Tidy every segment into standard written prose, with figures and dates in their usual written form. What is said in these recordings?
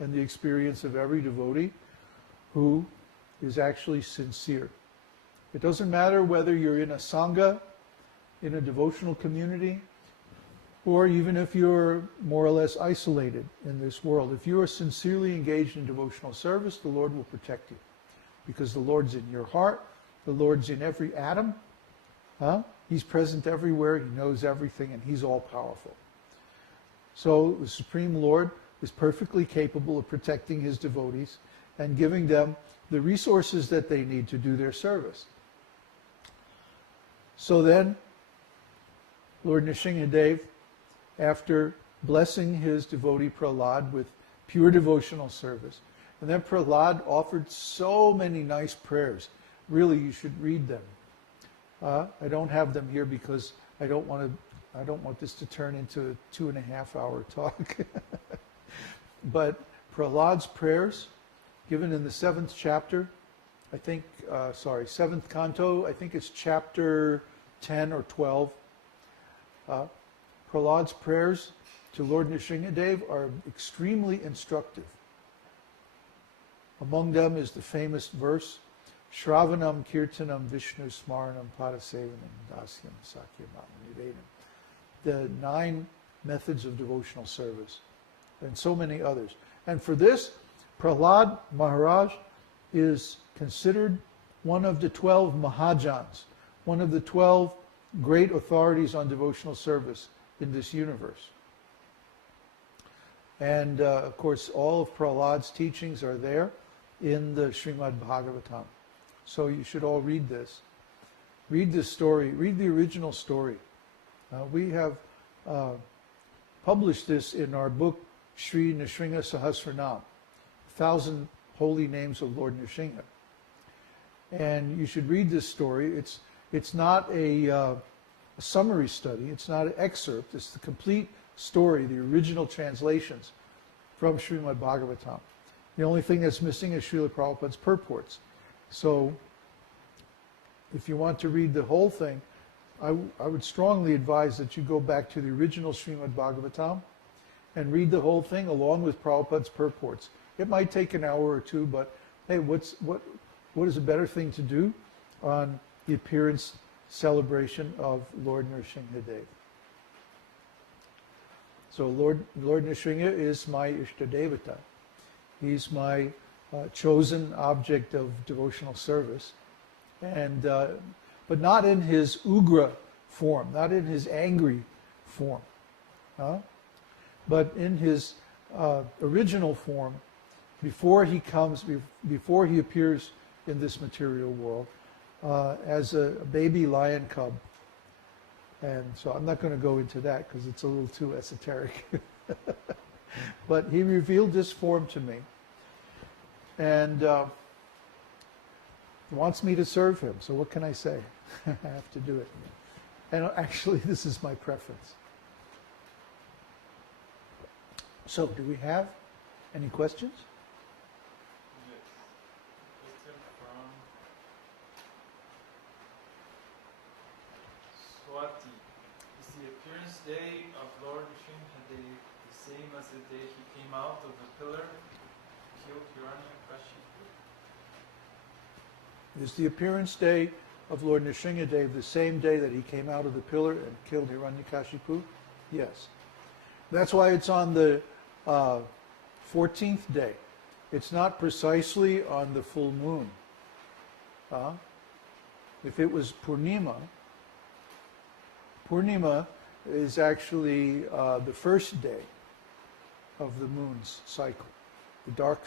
and the experience of every devotee who is actually sincere. It doesn't matter whether you're in a sangha, in a devotional community, or even if you're more or less isolated in this world. If you are sincerely engaged in devotional service, the Lord will protect you. Because the Lord's in your heart, the Lord's in every atom. He's present everywhere, He knows everything, and He's all-powerful. So the Supreme Lord is perfectly capable of protecting His devotees and giving them the resources that they need to do their service. So then, Lord Nṛsiṁhadeva, after blessing his devotee Prahlād with pure devotional service, and then Prahlād offered so many nice prayers. Really, you should read them. I don't have them here because I don't want this to turn into a 2.5-hour talk. But Prahlād's prayers, given in the 7th chapter, seventh canto, I think it's chapter 10 or 12. Prahlād's prayers to Lord Nṛsiṁhadeva are extremely instructive. Among them is the famous verse, Shravanam Kirtanam Vishnu Smaranam Padasevanam Dasyam Sakyam Nivedam. The 9 methods of devotional service, and so many others. And for this, Prahlād Maharaj is considered one of the 12 Mahajans, one of the 12 great authorities on devotional service in this universe. And of course, all of Prahlād's teachings are there in the Śrīmad-Bhāgavatam. So you should all read this. Read this story. Read the original story. We have published this in our book, Sri Nrsimha Sahasranam, 1,000 Holy Names of Lord Nṛsiṁha. And you should read this story. It's not a summary study. It's not an excerpt. It's the complete story, the original translations from Śrīmad-Bhāgavatam. The only thing that's missing is Srila Prabhupada's purports. So if you want to read the whole thing, I would strongly advise that you go back to the original Śrīmad-Bhāgavatam and read the whole thing along with Prabhupada's purports. It might take an hour or two, but hey, what is a better thing to do on the appearance celebration of Lord Nṛsiṁhadeva? So Lord Nṛsiṁha is my Ishtadevata. He's my chosen object of devotional service, and but not in his ugra form, not in his angry form, but in his original form, before he appears in this material world, as a baby lion cub. And so I'm not going to go into that because it's a little too esoteric. But he revealed this form to me, and wants me to serve him. So what can I say? I have to do it. And actually, this is my preference. So, do we have any questions? Yes. Question from Swati. Is the appearance day of Lord Nṛsiṁhadeva the same as the day he came out of the pillar, killed Hiranyakashipu? Is the appearance day of Lord Nṛsiṁhadeva the same day that he came out of the pillar and killed Hiranyakashipu? Yes. That's why it's on the 14th day. It's not precisely on the full moon. If it was Purnima is actually the first day of the moon's cycle, the dark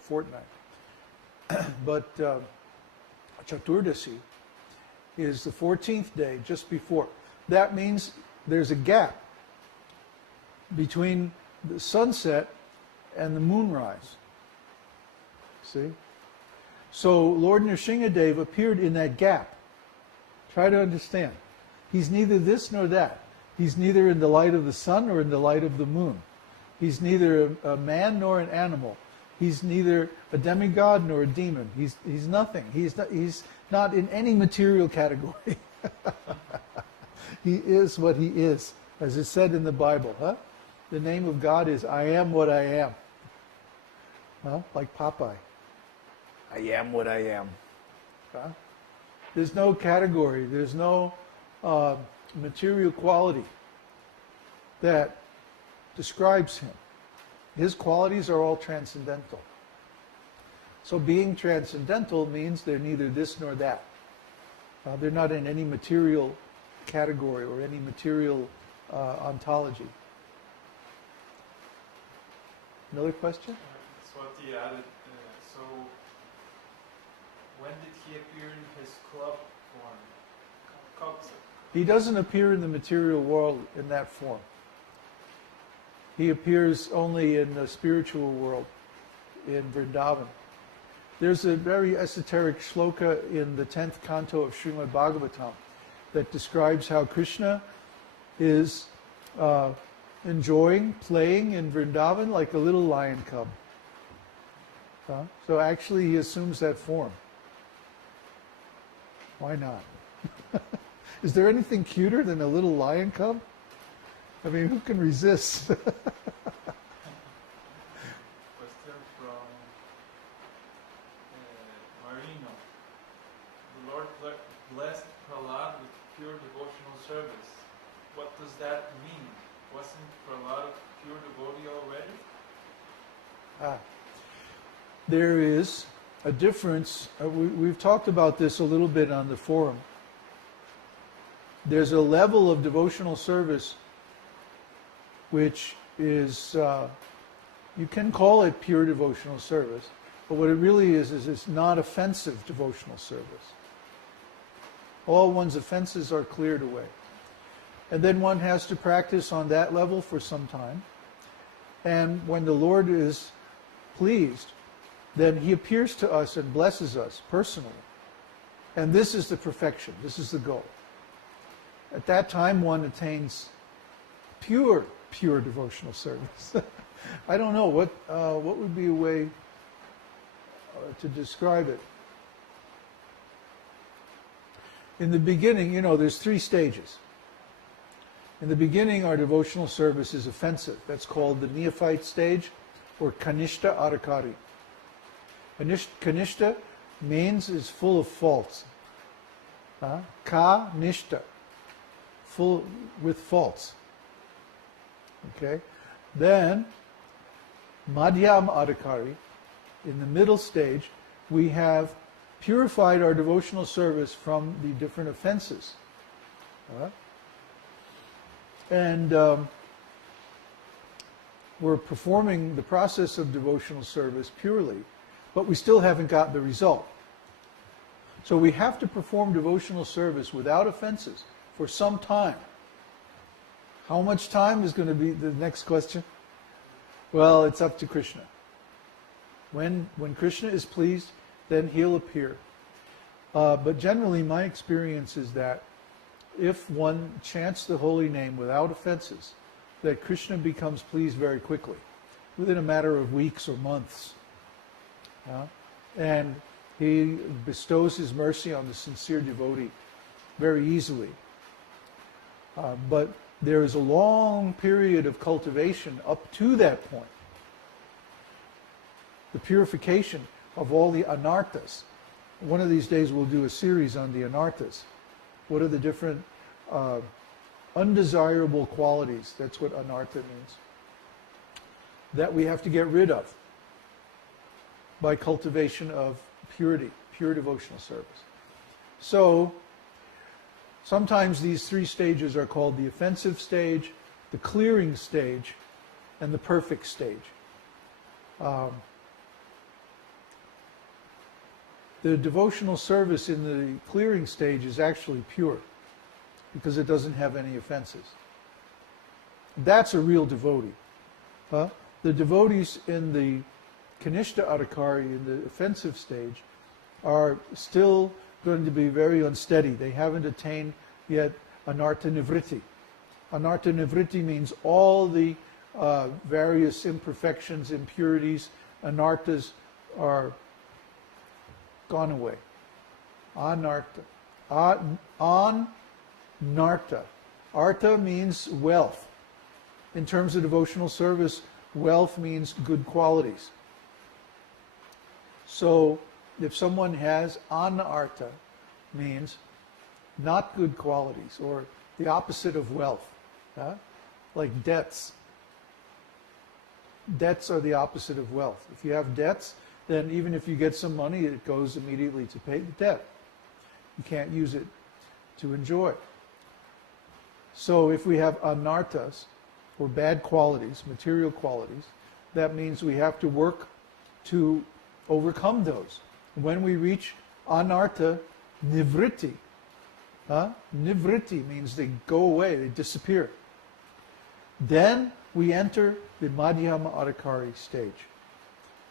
fortnight. But Chaturdasi is the 14th day, just before. That means there's a gap between the sunset and the moonrise. See? So Lord Nṛsiṁhadeva appeared in that gap. Try to understand. He's neither this nor that. He's neither in the light of the sun nor in the light of the moon. He's neither a man nor an animal. He's neither a demigod nor a demon. He's nothing. He's not in any material category. He is what he is, as it said in the Bible. The name of God is I am what I am. Like Popeye. I am what I am. Huh? There's no category, there's no material quality that describes him. His qualities are all transcendental. So being transcendental means they're neither this nor that. They're not in any material category or any material ontology. Another question? That's what he added. So, when did he appear in his club form? He doesn't appear in the material world in that form. He appears only in the spiritual world, in Vrindavan. There's a very esoteric shloka in the 10th canto of Śrīmad-Bhāgavatam that describes how Kṛṣṇa is enjoying playing in Vrindavan like a little lion cub. So actually he assumes that form. Why not? Is there anything cuter than a little lion cub? I mean, who can resist? Question from Marino. The Lord blessed Prahlad with pure devotional service. What does that mean? Wasn't Prahlad a pure devotee already? There is a difference. We've talked about this a little bit on the forum. There's a level of devotional service which is, you can call it pure devotional service, but what it really is it's not offensive devotional service. All one's offenses are cleared away. And then one has to practice on that level for some time. And when the Lord is pleased, then he appears to us and blesses us personally. And this is the perfection. This is the goal. At that time, one attains pure devotional service. I don't know what would be a way to describe it. In the beginning, there's 3 stages. In the beginning, our devotional service is offensive. That's called the neophyte stage, or Kanishta Adhikari. Kanishta means is full of faults. Ka-nishta, full with faults. Okay? Then, Madhyam Adhikari, in the middle stage, we have purified our devotional service from the different offenses. And we're performing the process of devotional service purely, but we still haven't got the result. So we have to perform devotional service without offenses for some time. How much time is going to be the next question? Well, it's up to Kṛṣṇa. When Kṛṣṇa is pleased, then he'll appear. But generally, my experience is that if one chants the holy name without offenses, that Kṛṣṇa becomes pleased very quickly, within a matter of weeks or months. And he bestows his mercy on the sincere devotee very easily. But there is a long period of cultivation up to that point. The purification of all the anarthas. One of these days we'll do a series on the anarthas. What are the different undesirable qualities? That's what anartha means. That we have to get rid of by cultivation of purity, pure devotional service. So, sometimes these 3 stages are called the offensive stage, the clearing stage, and the perfect stage. The devotional service in the clearing stage is actually pure because it doesn't have any offenses. That's a real devotee. The devotees in the Kanishta Adhikari, in the offensive stage, are still going to be very unsteady. They haven't attained yet anartha nivritti. Anartha nivritti means all the various imperfections, impurities, anarthas are gone away. Anartha. Anartha. Artha means wealth. In terms of devotional service, wealth means good qualities. So if someone has anartha, means not good qualities, or the opposite of wealth, like debts. Debts are the opposite of wealth. If you have debts, then even if you get some money, it goes immediately to pay the debt. You can't use it to enjoy. So if we have anarthas, or bad qualities, material qualities, that means we have to work to overcome those. When we reach anartha nivritti, nivritti means they go away, they disappear. Then we enter the madhyama adhikari stage.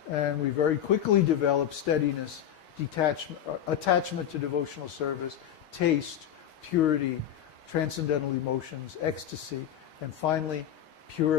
And we very quickly develop steadiness, detachment, attachment to devotional service, taste, purity, transcendental emotions, ecstasy, and finally, pure